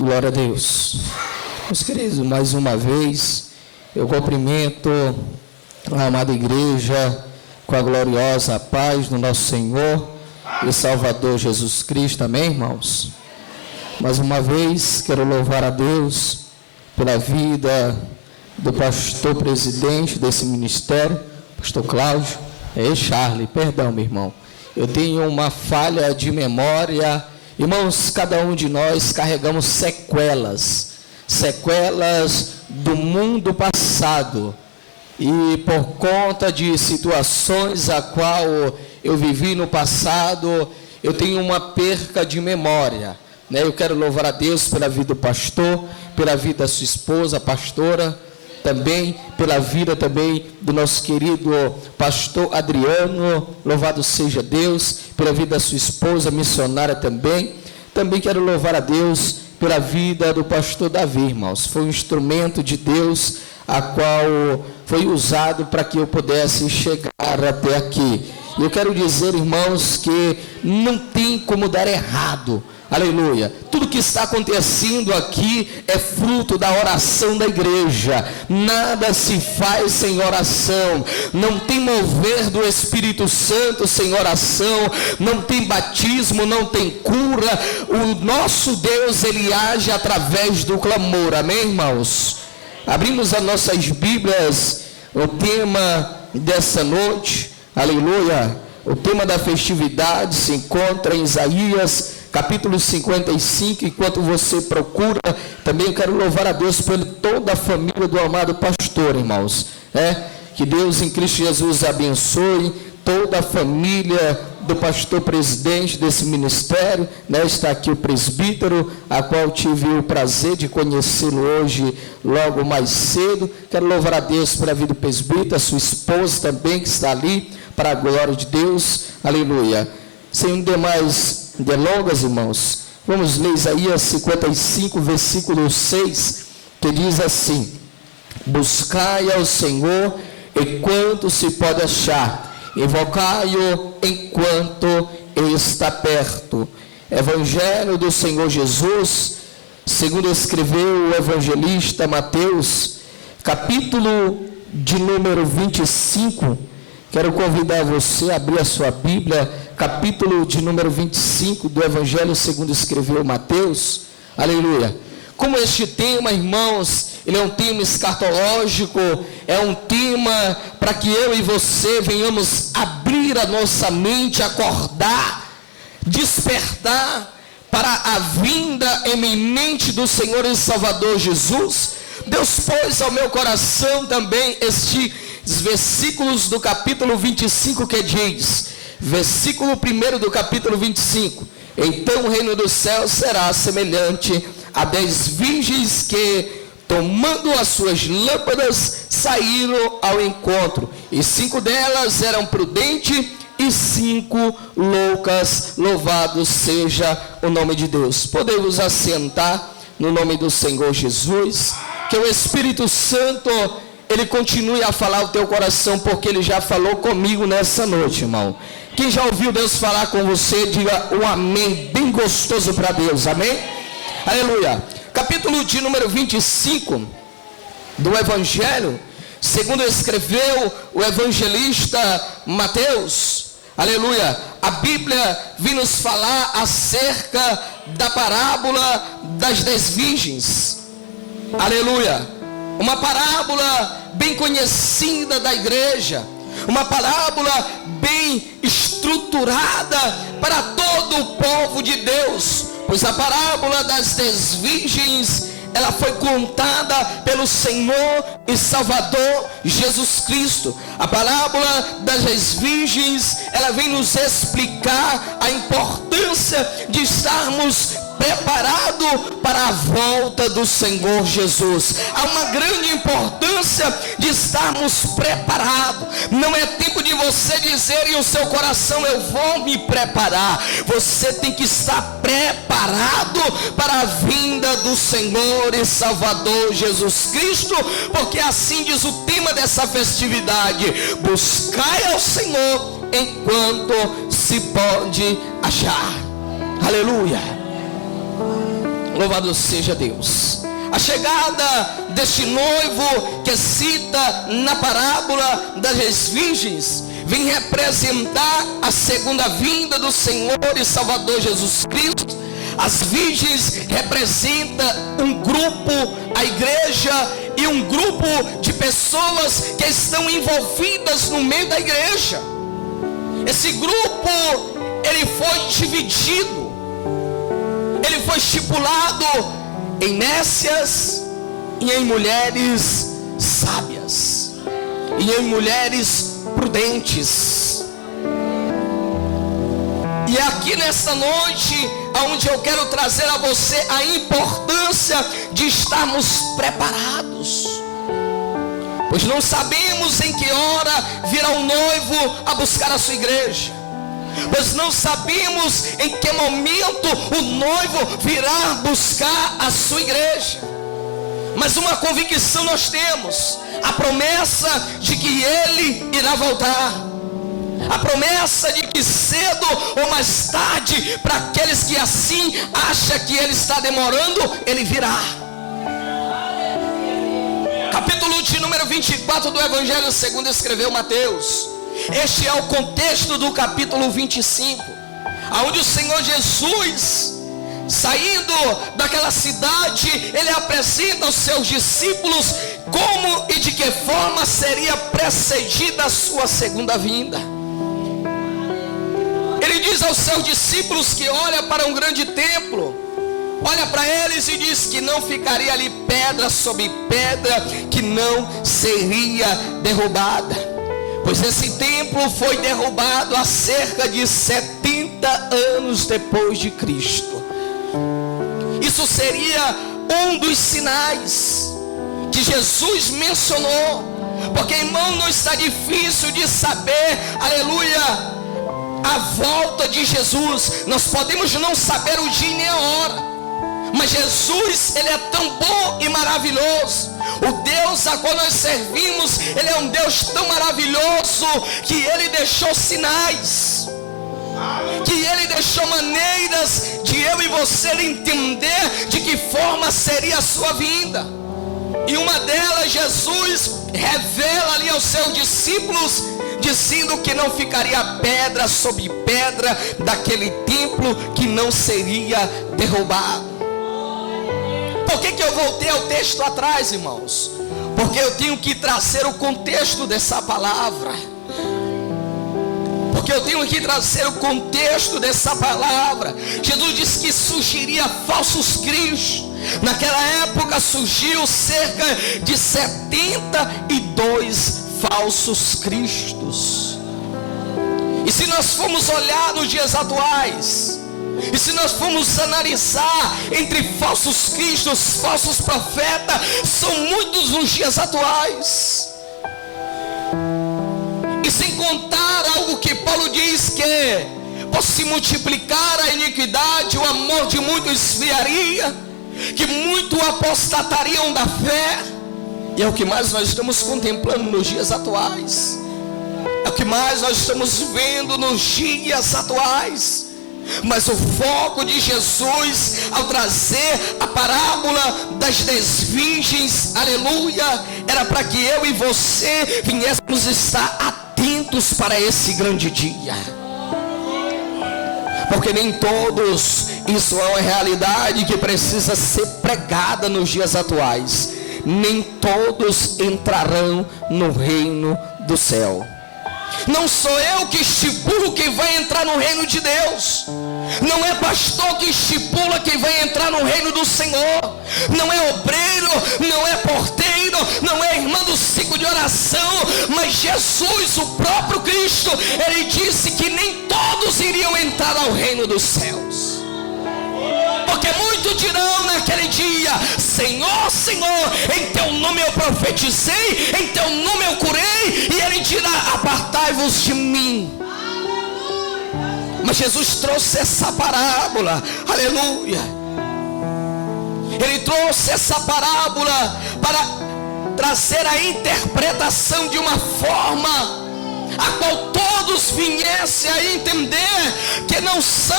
Glória a Deus. Meus queridos, mais uma vez, eu cumprimento a amada igreja com a gloriosa paz do nosso Senhor e Salvador Jesus Cristo. Amém, irmãos? Mais uma vez, quero louvar a Deus pela vida do pastor presidente desse ministério, pastor Cláudio. Charlie, perdão, meu irmão. Eu tenho uma falha de memória. Irmãos, cada um de nós carregamos sequelas do mundo passado. E por conta de situações a qual eu vivi no passado, eu tenho uma perca de memória. Eu quero louvar a Deus pela vida do pastor, pela vida da sua esposa, a pastora, também pela vida também do nosso querido pastor Adriano, louvado seja Deus, pela vida da sua esposa, missionária também. Também quero louvar a Deus pela vida do pastor Davi, irmãos. Foi um instrumento de Deus, a qual foi usado para que eu pudesse chegar até aqui. Eu quero dizer, irmãos, que não tem como dar errado. Aleluia. Tudo que está acontecendo aqui é fruto da oração da igreja. Nada se faz sem oração. Não tem mover do Espírito Santo sem oração. Não tem batismo, não tem cura. O nosso Deus, ele age através do clamor. Amém, irmãos? Abrimos as nossas Bíblias. O tema dessa noite, aleluia, o tema da festividade se encontra em Isaías capítulo 55, enquanto você procura, também eu quero louvar a Deus por toda a família do amado pastor, irmãos. Que Deus em Cristo Jesus abençoe toda a família do pastor presidente desse ministério. Está aqui o presbítero, a qual tive o prazer de conhecê-lo hoje, logo mais cedo. Quero louvar a Deus pela vida do presbítero, a sua esposa também, que está ali, para a glória de Deus. Aleluia. Sem demais delongas, irmãos, vamos ler Isaías 55, versículo 6, que diz assim: buscai ao Senhor enquanto se pode achar, invocai-o enquanto está perto. Evangelho do Senhor Jesus, segundo escreveu o evangelista Mateus, capítulo de número 25, quero convidar você a abrir a sua Bíblia, capítulo de número 25 do Evangelho segundo escreveu Mateus. Aleluia. Como este tema, irmãos, ele é um tema escatológico, é um tema para que eu e você venhamos abrir a nossa mente, acordar, despertar para a vinda eminente do Senhor e Salvador Jesus. Deus pôs ao meu coração também estes versículos do capítulo 25 que diz, versículo 1 do capítulo 25: então o reino dos céus será semelhante a 10 virgens que, tomando as suas lâmpadas, saíram ao encontro, e 5 delas eram prudentes e 5 loucas. Louvado seja o nome de Deus. Podemos assentar no nome do Senhor Jesus. Que o Espírito Santo, ele continue a falar o teu coração, porque ele já falou comigo nessa noite, irmão. Quem já ouviu Deus falar com você, diga um amém bem gostoso para Deus, amém? Aleluia. Capítulo de número 25 do Evangelho, segundo escreveu o evangelista Mateus. Aleluia. A Bíblia vem nos falar acerca da parábola das 10 virgens. Aleluia. Uma parábola bem conhecida da igreja, uma parábola bem estruturada para todo o povo de Deus, pois a parábola das 10 virgens, ela foi contada pelo Senhor e Salvador Jesus Cristo. A parábola das 10 virgens, ela vem nos explicar a importância de estarmos preparado para a volta do Senhor Jesus. Há uma grande importância de estarmos preparados. Não é tempo de você dizer em o seu coração, eu vou me preparar. Você tem que estar preparado para a vinda do Senhor e Salvador Jesus Cristo, porque assim diz o tema dessa festividade: buscai ao Senhor enquanto se pode achar. Aleluia. Louvado seja Deus. A chegada deste noivo que cita na parábola das virgens vem representar a segunda vinda do Senhor e Salvador Jesus Cristo. As virgens representam um grupo, a igreja, e um grupo de pessoas que estão envolvidas no meio da igreja. Esse grupo, ele foi dividido, ele foi estipulado em nécias e em mulheres sábias e em mulheres prudentes. E é aqui nessa noite onde eu quero trazer a você a importância de estarmos preparados, pois não sabemos em que hora virá o noivo a buscar a sua igreja, pois não sabemos em que momento o noivo virá buscar a sua igreja. Mas uma convicção nós temos: a promessa de que ele irá voltar, a promessa de que cedo ou mais tarde, para aqueles que assim acham que ele está demorando, ele virá. Capítulo de número 24 do Evangelho segundo escreveu Mateus. Este é o contexto do capítulo 25, onde o Senhor Jesus, saindo daquela cidade, ele apresenta aos seus discípulos como e de que forma seria precedida a sua segunda vinda. Ele diz aos seus discípulos que olha para um grande templo, olha para eles e diz que não ficaria ali pedra sobre pedra que não seria derrubada, pois esse templo foi derrubado há cerca de 70 anos depois de Cristo. Isso seria um dos sinais que Jesus mencionou, porque, irmão, não está difícil de saber, aleluia, a volta de Jesus. Nós podemos não saber o dia nem a hora, mas Jesus, ele é tão bom e maravilhoso. O Deus a qual nós servimos, ele é um Deus tão maravilhoso que ele deixou sinais, que ele deixou maneiras de eu e você entender de que forma seria a sua vinda. E uma delas, Jesus revela ali aos seus discípulos, dizendo que não ficaria pedra sobre pedra daquele templo que não seria derrubado. Por que eu voltei ao texto atrás, irmãos? Porque eu tenho que trazer o contexto dessa palavra. Porque eu tenho que trazer o contexto dessa palavra. Jesus disse que surgiria falsos cristos. Naquela época surgiu cerca de 72 falsos cristos. E se nós formos olhar nos dias atuais, e se nós formos analisar entre falsos cristos, falsos profetas, são muitos nos dias atuais. E sem contar algo que Paulo diz que, por se multiplicar a iniquidade, o amor de muitos esfriaria, que muito apostatariam da fé. E é o que mais nós estamos contemplando nos dias atuais, é o que mais nós estamos vendo nos dias atuais. Mas o foco de Jesus, ao trazer a parábola das 10 virgens, aleluia, era para que eu e você viéssemos estar atentos para esse grande dia. Porque nem todos, isso é uma realidade que precisa ser pregada nos dias atuais. Nem todos entrarão no reino do céu. Não sou eu que estipulo quem vai entrar no reino de Deus. Não é pastor que estipula quem vai entrar no reino do Senhor. Não é obreiro, não é porteiro, não é irmã do ciclo de oração. Mas Jesus, o próprio Cristo, ele disse que nem todos iriam entrar ao reino dos céus. Porque muitos dirão naquele dia: Senhor, Senhor, em teu nome eu profetizei, em teu nome eu curei. E ele dirá: apartai-vos de mim. Mas Jesus trouxe essa parábola, aleluia. Ele trouxe essa parábola para trazer a interpretação de uma forma a qual todos viessem a entender que não são,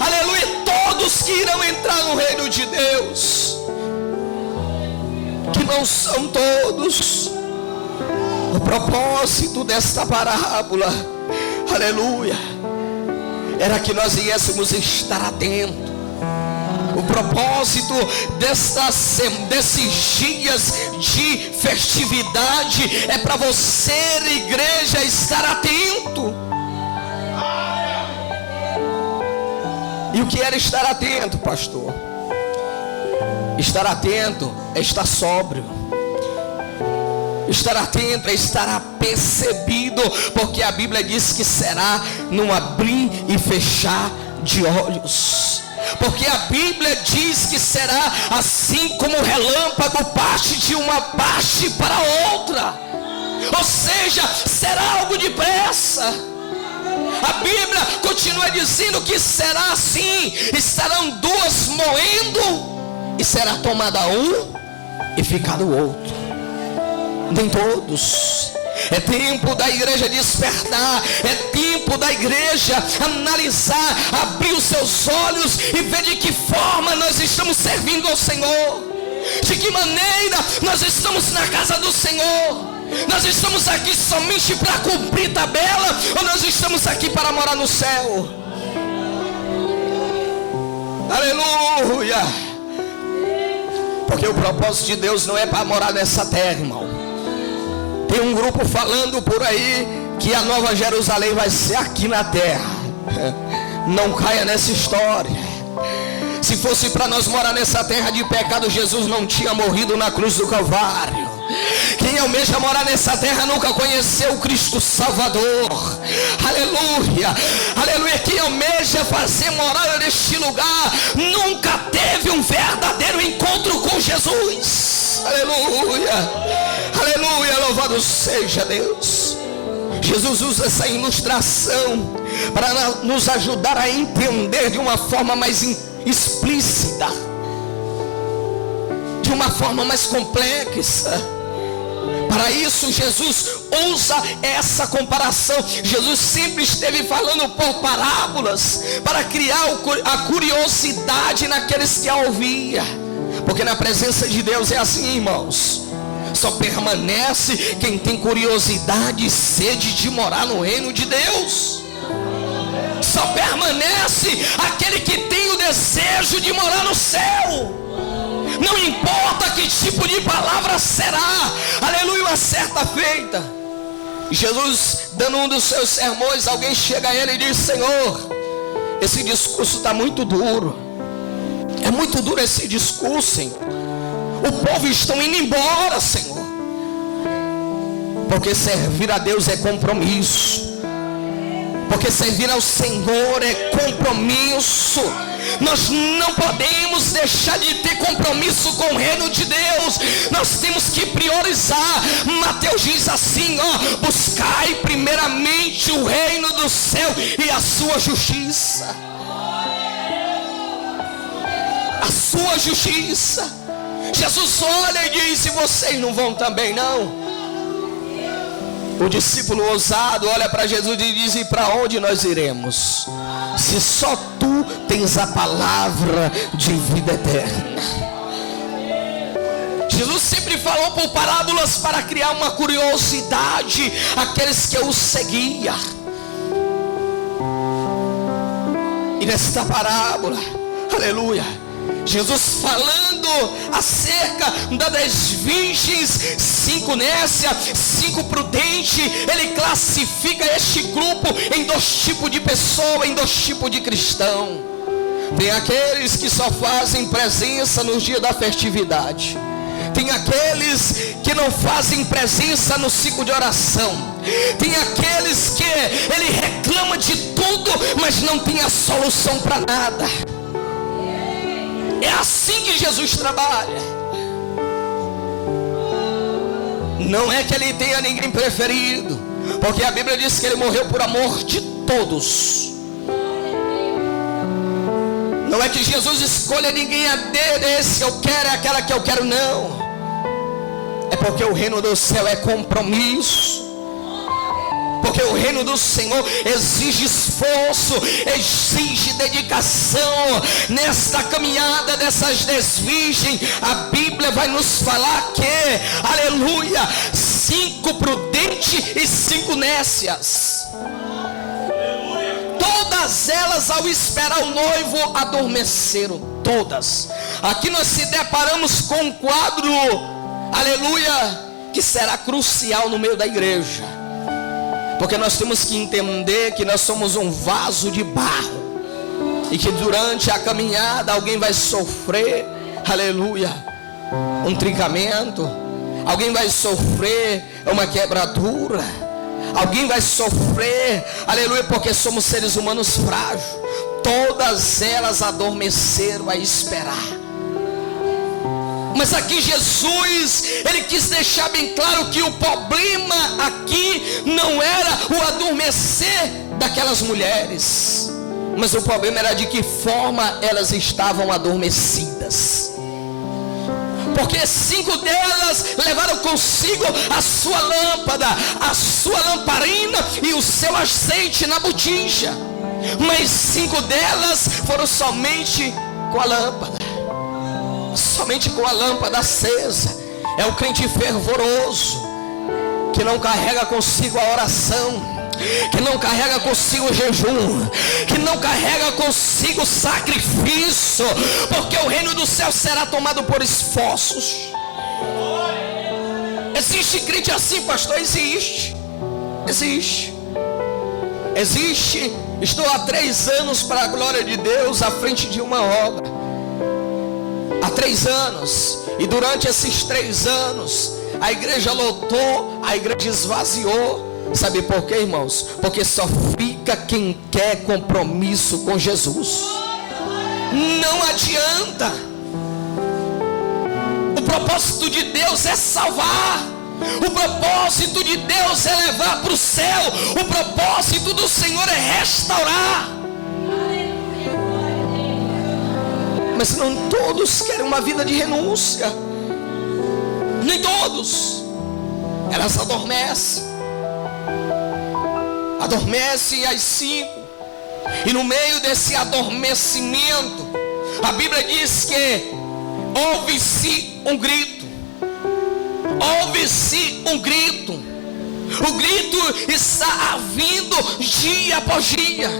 aleluia, todos que irão entrar no reino de Deus, que não são todos. O propósito desta parábola, aleluia, era que nós viéssemos estar atentos. O propósito desses dias de festividade é para você, igreja, estar atento. E o que era estar atento, pastor? Estar atento é estar sóbrio. Estar atento é estar apercebido, porque a Bíblia diz que será num abrir e fechar de olhos. Porque a Bíblia diz que será assim como o relâmpago parte de uma parte para outra. Ou seja, será algo depressa. A Bíblia continua dizendo que será assim: estarão duas moendo, e será tomada um e ficado o outro. Nem todos. É tempo da igreja despertar, é tempo da igreja analisar, abrir os seus olhos e ver de que forma nós estamos servindo ao Senhor, de que maneira nós estamos na casa do Senhor. Nós estamos aqui somente para cumprir tabela, ou nós estamos aqui para morar no céu? Aleluia! Porque o propósito de Deus não é para morar nessa terra, irmão. Tem um grupo falando por aí que a Nova Jerusalém vai ser aqui na terra. Não caia nessa história. Se fosse para nós morar nessa terra de pecado, Jesus não tinha morrido na cruz do Calvário. Quem almeja morar nessa terra nunca conheceu o Cristo Salvador. Aleluia, aleluia. Quem almeja fazer morada neste lugar nunca teve um verdadeiro encontro com Jesus. Aleluia, aleluia, louvado seja Deus. Jesus usa essa ilustração para nos ajudar a entender de uma forma mais explícita, de uma forma mais complexa. Para isso Jesus usa essa comparação. Jesus sempre esteve falando por parábolas para criar a curiosidade naqueles que a ouviam. Porque na presença de Deus é assim, irmãos. Só permanece quem tem curiosidade e sede de morar no reino de Deus. Só permanece aquele que tem o desejo de morar no céu. Não importa que tipo de palavra será. Aleluia. Uma certa feita, Jesus dando um dos seus sermões, alguém chega a ele e diz: Senhor, esse discurso está muito duro. É muito duro esse discurso, Senhor. O povo estão indo embora, Senhor. Porque servir a Deus é compromisso. Porque servir ao Senhor é compromisso. Nós não podemos deixar de ter compromisso com o reino de Deus. Nós temos que priorizar. Mateus diz assim, ó: buscai primeiramente o reino do céu e a sua justiça. A sua justiça. Jesus olha e diz: e vocês não vão também não? O discípulo ousado olha para Jesus e diz: e para onde nós iremos? Se só tu tens a palavra de vida eterna. Jesus sempre falou por parábolas para criar uma curiosidade àqueles que o seguiam. E nesta parábola, aleluia, Jesus falando acerca das virgens, 5 nécia, 5 prudente, ele classifica este grupo em 2 tipos de pessoa, em 2 tipos de cristão. Tem aqueles que só fazem presença nos dias da festividade. Tem aqueles que não fazem presença no ciclo de oração. Tem aqueles que ele reclama de tudo, mas não tem a solução para nada. É assim que Jesus trabalha. Não é que ele tenha ninguém preferido, porque a Bíblia diz que ele morreu por amor de todos. Não é que Jesus escolha ninguém a desse eu quero, é aquela que eu quero, não. É porque o reino do céu é compromisso. Porque o reino do Senhor exige esforço, exige dedicação. Nesta caminhada dessas 10 virgens, a Bíblia vai nos falar que, aleluia, 5 prudentes e 5 nécias. Todas elas, ao esperar o noivo, adormeceram. Todas. Aqui nós se deparamos com um quadro, aleluia, que será crucial no meio da igreja. Porque nós temos que entender que nós somos um vaso de barro. E que durante a caminhada alguém vai sofrer, aleluia, um trincamento. Alguém vai sofrer uma quebradura. Alguém vai sofrer, aleluia, porque somos seres humanos frágeis. Todas elas adormeceram a esperar. Mas aqui Jesus, ele quis deixar bem claro que o problema aqui não era o adormecer daquelas mulheres, mas o problema era de que forma elas estavam adormecidas. Porque 5 delas levaram consigo a sua lâmpada, a sua lamparina e o seu azeite na botija. Mas 5 delas foram somente com a lâmpada. Somente com a lâmpada acesa. É o crente fervoroso, que não carrega consigo a oração, que não carrega consigo o jejum, que não carrega consigo o sacrifício, porque o reino do céu será tomado por esforços. Existe crente assim, pastor? Existe. Estou há 3 anos, para a glória de Deus, à frente de uma obra. Há 3 anos. E durante esses 3 anos, a igreja lotou, a igreja esvaziou. Sabe por quê, irmãos? Porque só fica quem quer compromisso com Jesus. Não adianta. O propósito de Deus é salvar. O propósito de Deus é levar para o céu. O propósito do Senhor é restaurar. Mas não todos querem uma vida de renúncia. Nem todos. Elas adormecem às 5. E no meio desse adormecimento, a Bíblia diz que ouve-se um grito. Ouve-se um grito. O grito está vindo dia após dia.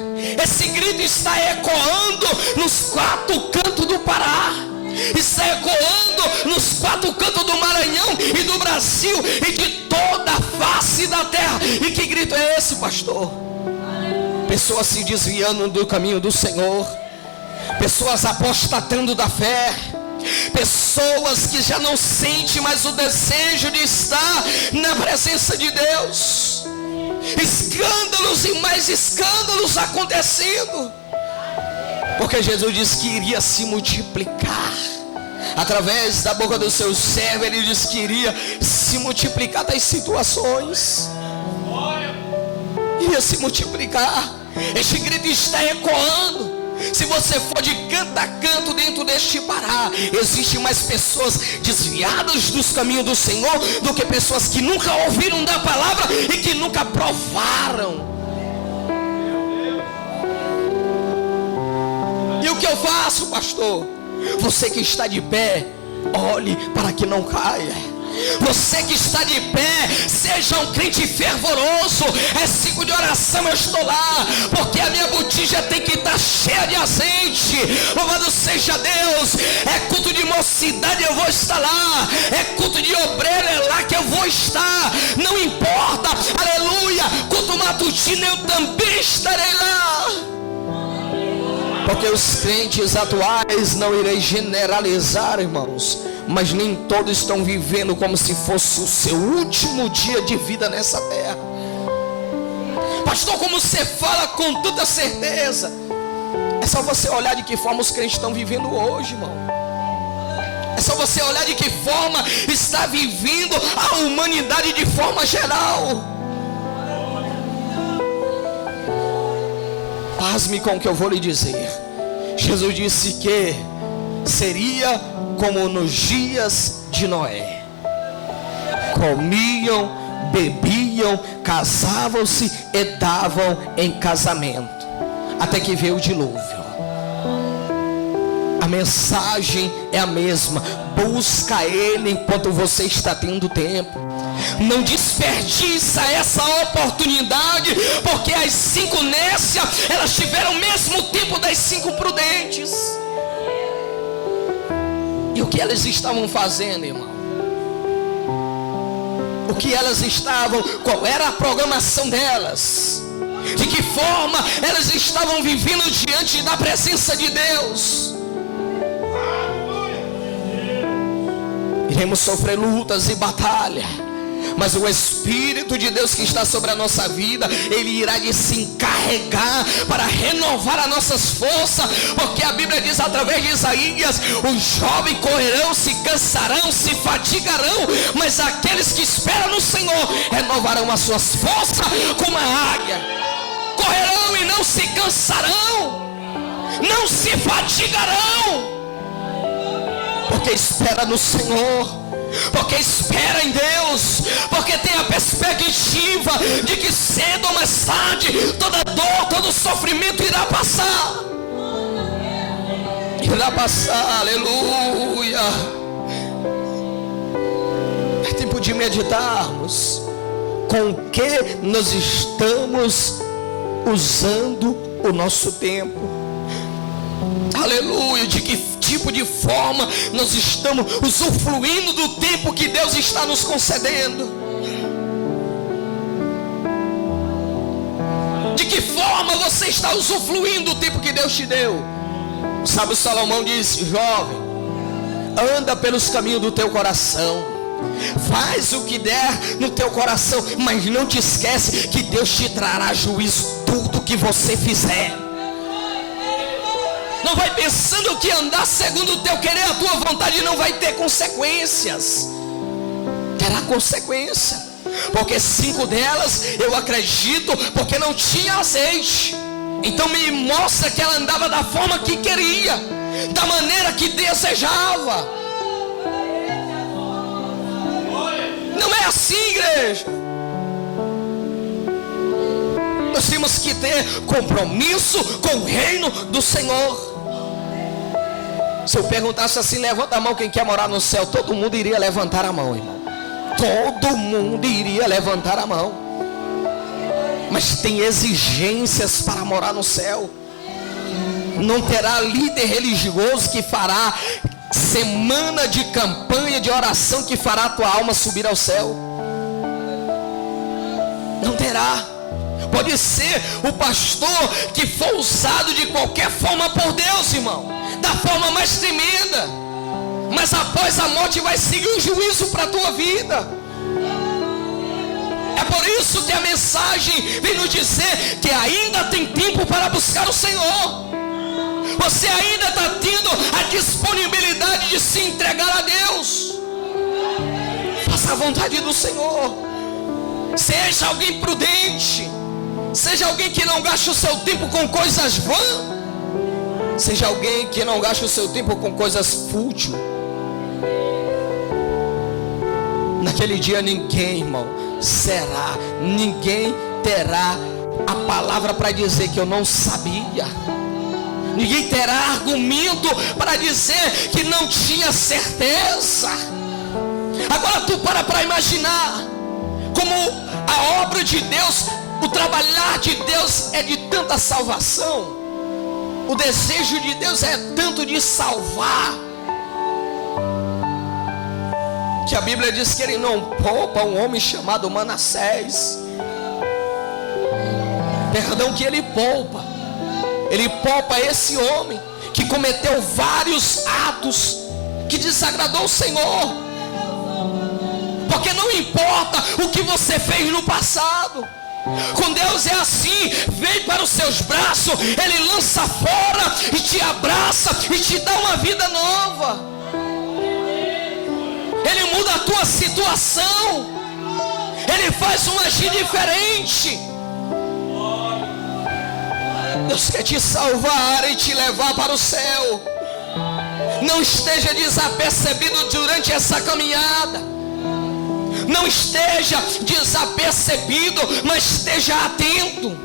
Esse grito está ecoando nos 4 cantos do Pará. Está ecoando nos 4 cantos do Maranhão e do Brasil e de toda a face da terra. E que grito é esse, pastor? Pessoas se desviando do caminho do Senhor, pessoas apostatando da fé, pessoas que já não sentem mais o desejo de estar na presença de Deus. Escândalos e mais escândalos acontecendo, porque Jesus disse que iria se multiplicar. Através da boca do seu servo, ele disse que iria se multiplicar das situações. Iria se multiplicar. Este grito está ecoando. Se você for de canto a canto dentro deste Pará, existem mais pessoas desviadas dos caminhos do Senhor do que pessoas que nunca ouviram da palavra e que nunca provaram. E o que eu faço, pastor? Você que está de pé, olhe para que não caia. Você que está de pé, seja um crente fervoroso. É 5 de oração, eu estou lá, porque a minha botija tem que estar cheia de azeite. Louvado seja Deus. É culto de mocidade, eu vou estar lá. É culto de obreiro, é lá que eu vou estar. Não importa, aleluia. Culto matutino, eu também estarei lá. Porque os crentes atuais, não irei generalizar, irmãos, mas nem todos estão vivendo como se fosse o seu último dia de vida nessa terra. Pastor, como você fala com tanta certeza? É só você olhar de que forma os crentes estão vivendo hoje, irmão. É só você olhar de que forma está vivendo a humanidade de forma geral. Pasme com o que eu vou lhe dizer. Jesus disse que seria como nos dias de Noé. Comiam, bebiam, casavam-se e davam em casamento, até que veio o dilúvio. A mensagem é a mesma: busca Ele enquanto você está tendo tempo. Não desperdiça essa oportunidade, porque as 5 nécias, elas tiveram o mesmo tempo das 5 prudentes. E o que elas estavam fazendo, irmão? O que elas estavam, qual era a programação delas? De que forma elas estavam vivendo diante da presença de Deus? Iremos sofrer lutas e batalha, mas o Espírito de Deus que está sobre a nossa vida, Ele irá de se encarregar para renovar as nossas forças, porque a Bíblia diz através de Isaías: os jovens correrão, se cansarão, se fatigarão, mas aqueles que esperam no Senhor renovarão as suas forças como a águia. Correrão e não se cansarão, não se fatigarão, porque espera no Senhor, porque espera em Deus, porque tem a perspectiva de que cedo ou mais tarde toda dor, todo sofrimento irá passar. Irá passar, aleluia. É tempo de meditarmos com o que nós estamos usando o nosso tempo. Aleluia, de que tipo de forma nós estamos usufruindo do tempo que Deus está nos concedendo. De que forma você está usufruindo do tempo que Deus te deu? Sabe, Salomão disse: jovem, anda pelos caminhos do teu coração, faz o que der no teu coração, mas não te esquece que Deus te trará juízo tudo que você fizer. Não vai pensando que andar segundo o teu querer, a tua vontade, não vai ter consequências. Terá consequência, porque 5 delas, eu acredito, porque não tinha azeite. Então me mostra que ela andava da forma que queria, da maneira que desejava. Não é assim, igreja. Nós temos que ter compromisso com o reino do Senhor. Se eu perguntasse assim: levanta a mão quem quer morar no céu, todo mundo iria levantar a mão, irmão. Todo mundo iria levantar a mão. Mas tem exigências para morar no céu. Não terá líder religioso que fará semana de campanha, de oração, que fará a tua alma subir ao céu. Não terá. Pode ser o pastor que for usado de qualquer forma por Deus, irmão, da forma mais tremenda, mas após a morte vai seguir o juízo para a tua vida. É por isso que a mensagem vem nos dizer que ainda tem tempo para buscar o Senhor. Você ainda está tendo a disponibilidade de se entregar a Deus. Faça a vontade do Senhor. Seja alguém prudente. Seja alguém que não gaste o seu tempo com coisas vãs. Seja alguém que não gaste o seu tempo com coisas fúteis. Naquele dia ninguém, irmão, ninguém terá a palavra para dizer que eu não sabia. Ninguém terá argumento para dizer que não tinha certeza. Agora tu para imaginar como a obra de Deus, o trabalhar de Deus é de tanta salvação. O desejo de Deus é tanto de salvar, que a Bíblia diz que Ele não poupa um homem chamado Manassés. Perdão, que Ele poupa. Ele poupa esse homem que cometeu vários atos que desagradou o Senhor. Porque não importa o que você fez no passado, com Deus é assim: vem para os seus braços, Ele lança fora e te abraça e te dá uma vida nova. Ele muda a tua situação, Ele faz um agir diferente. Deus quer te salvar e te levar para o céu. Não esteja desapercebido durante essa caminhada. Não esteja desapercebido, mas esteja atento.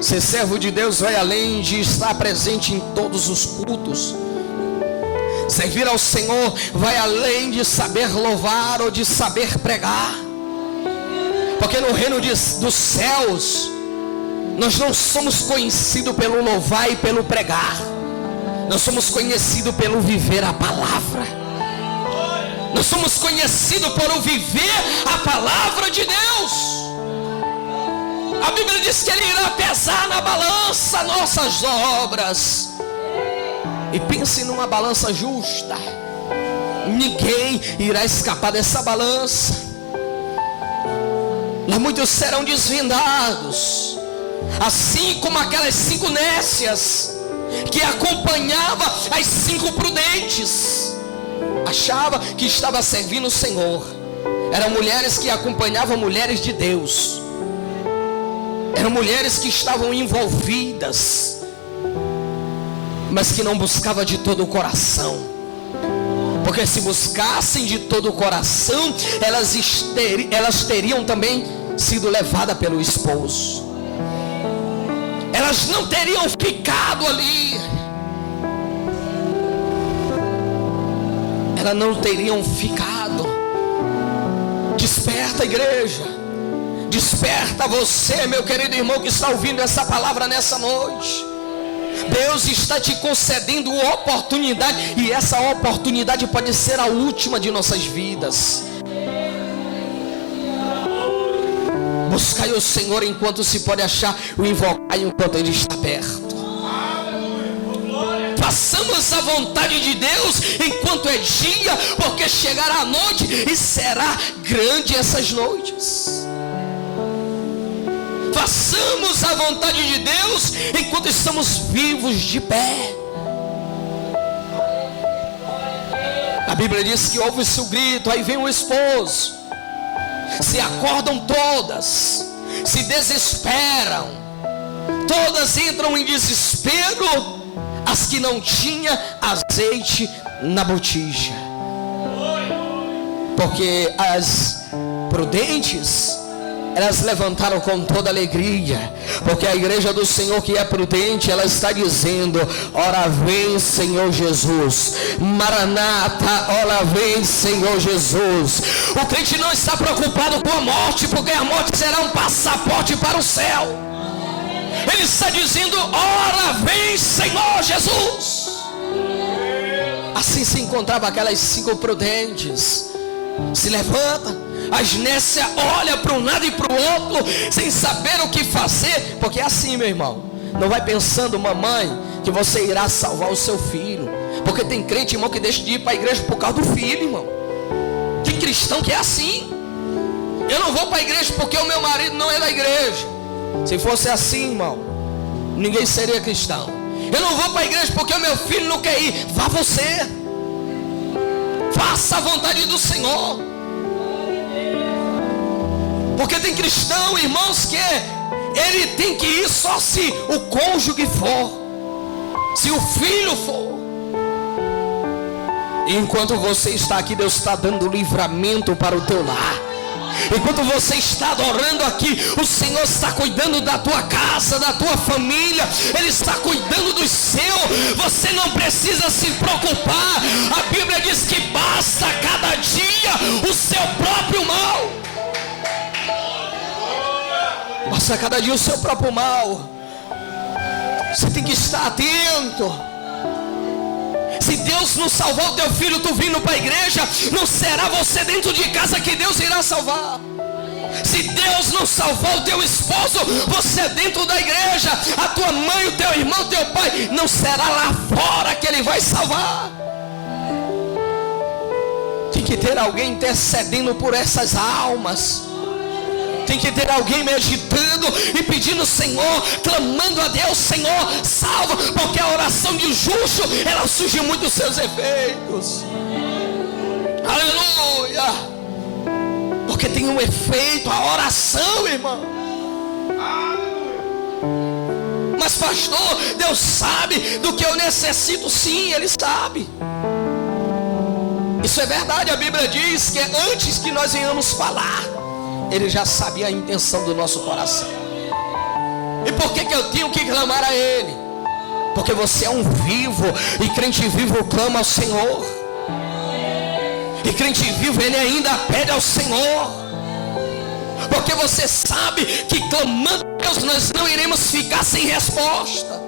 Ser servo de Deus vai além de estar presente em todos os cultos. Servir ao Senhor vai além de saber louvar ou de saber pregar. Porque no reino dos céus, nós não somos conhecidos pelo louvar e pelo pregar. Nós somos conhecidos pelo viver a palavra. Nós somos conhecidos por viver a palavra de Deus. A Bíblia diz que Ele irá pesar na balança nossas obras. E pense numa balança justa. Ninguém irá escapar dessa balança. Lá muitos serão desvendados. Assim como aquelas 5 nécias que acompanhava as 5 prudentes. Achava que estava servindo o Senhor. Eram mulheres que acompanhavam mulheres de Deus. Eram mulheres que estavam envolvidas, mas que não buscavam de todo o coração. Porque se buscassem de todo o coração, elas teriam também sido levadas pelo esposo. Elas não teriam ficado ali. Elas não teriam ficado. Desperta, igreja. Desperta você, meu querido irmão, que está ouvindo essa palavra nessa noite. Deus está te concedendo oportunidade, e essa oportunidade pode ser a última de nossas vidas. Buscai o Senhor enquanto se pode achar, o invocai enquanto Ele está perto. Façamos a vontade de Deus enquanto é dia, porque chegará a noite e será grande essas noites. Façamos a vontade de Deus enquanto estamos vivos de pé. A Bíblia diz que ouve-se o grito, aí vem o esposo. Se acordam todas, se desesperam, todas entram em desespero, as que não tinham azeite na botija. Porque as prudentes, elas levantaram com toda alegria, porque a igreja do Senhor que é prudente, ela está dizendo: ora vem Senhor Jesus, Maranata, ora vem Senhor Jesus. O crente não está preocupado com a morte, porque a morte será um passaporte para o céu. Ele está dizendo: ora vem Senhor Jesus. Assim se encontrava aquelas 5 prudentes. Se levanta. As nécias olham para um lado e para o outro, sem saber o que fazer. Porque é assim, meu irmão. Não vai pensando, mamãe, que você irá salvar o seu filho. Porque tem crente, irmão, que deixa de ir para a igreja por causa do filho, irmão. Tem cristão que é assim. Eu não vou para a igreja porque o meu marido não é da igreja. Se fosse assim, irmão, ninguém seria cristão. Eu não vou para a igreja porque o meu filho não quer ir. Vá você. Faça a vontade do Senhor. Porque tem cristão, irmãos, que ele tem que ir só se o cônjuge for, se o filho for. E enquanto você está aqui, Deus está dando livramento para o teu lar. Enquanto você está adorando aqui, o Senhor está cuidando da tua casa, da tua família. Ele está cuidando do seu. Você não precisa se preocupar. A Bíblia diz que basta cada dia o seu próprio mal. Basta cada dia o seu próprio mal. Você tem que estar atento. Se Deus não salvar o teu filho, tu vindo para a igreja, não será você dentro de casa que Deus irá salvar. Se Deus não salvar o teu esposo, você dentro da igreja, a tua mãe, o teu irmão, o teu pai, não será lá fora que Ele vai salvar. Tem que ter alguém intercedendo por essas almas. Tem que ter alguém meditando e pedindo: Senhor, clamando a Deus: Senhor, salva, porque a oração de justo, ela surge muito dos seus efeitos. Aleluia! Porque tem um efeito, a oração, irmão. Mas pastor, Deus sabe do que eu necessito. Sim, Ele sabe. Isso é verdade, a Bíblia diz que antes que nós venhamos falar, Ele já sabia a intenção do nosso coração. E por que eu tenho que clamar a Ele? Porque você é um vivo, e crente vivo clama ao Senhor. E crente vivo, ele ainda pede ao Senhor. Porque você sabe que clamando a Deus nós não iremos ficar sem resposta.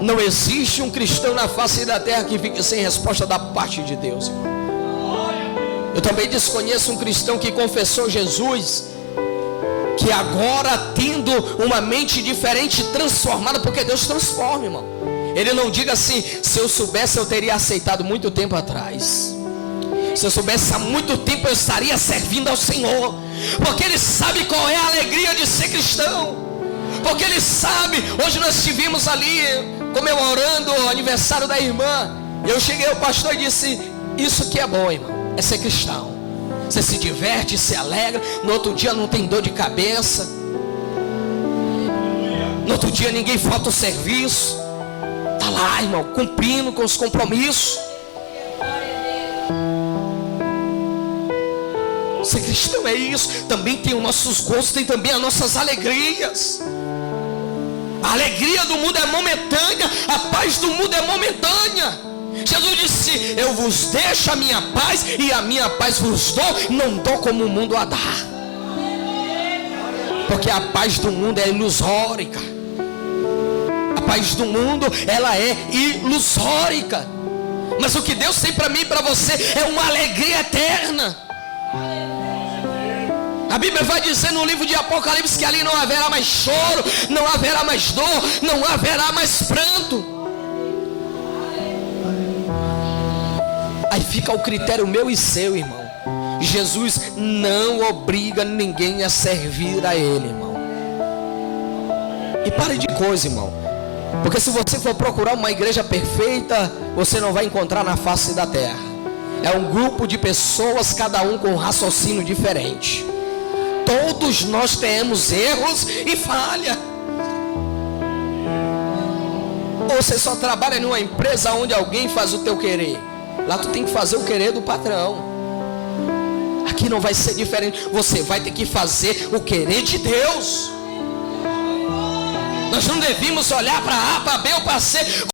Não existe um cristão na face da terra que fique sem resposta da parte de Deus, irmão. Eu também desconheço um cristão que confessou Jesus, que agora tendo uma mente diferente, transformada, porque Deus transforma, irmão. Ele não diga assim: se eu soubesse eu teria aceitado muito tempo atrás. Se eu soubesse há muito tempo eu estaria servindo ao Senhor. Porque ele sabe qual é a alegria de ser cristão. Porque ele sabe, hoje nós estivemos ali comemorando o aniversário da irmã. Eu cheguei ao pastor e disse: isso que é bom, irmão, é ser cristão. Você se diverte, se alegra. No outro dia não tem dor de cabeça. No outro dia ninguém falta o serviço. Está lá, irmão, cumprindo com os compromissos. Ser cristão é isso. Também tem os nossos gostos, tem também as nossas alegrias. A alegria do mundo é momentânea, a paz do mundo é momentânea. Jesus disse: eu vos deixo a minha paz, e a minha paz vos dou, não dou como o mundo a dá. Porque a paz do mundo é ilusórica. A paz do mundo, ela é ilusórica. Mas o que Deus tem para mim e para você é uma alegria eterna. A Bíblia vai dizer no livro de Apocalipse que ali não haverá mais choro, não haverá mais dor, não haverá mais pranto. Aí fica o critério meu e seu, irmão. Jesus não obriga ninguém a servir a Ele, irmão. E pare de coisa, irmão. Porque se você for procurar uma igreja perfeita, você não vai encontrar na face da terra. É um grupo de pessoas, cada um com um raciocínio diferente. Todos nós temos erros e falha. Ou você só trabalha numa empresa onde alguém faz o teu querer. Lá tu tem que fazer o querer do patrão. Aqui não vai ser diferente. Você vai ter que fazer o querer de Deus. Nós não devemos olhar para A, para B ou para C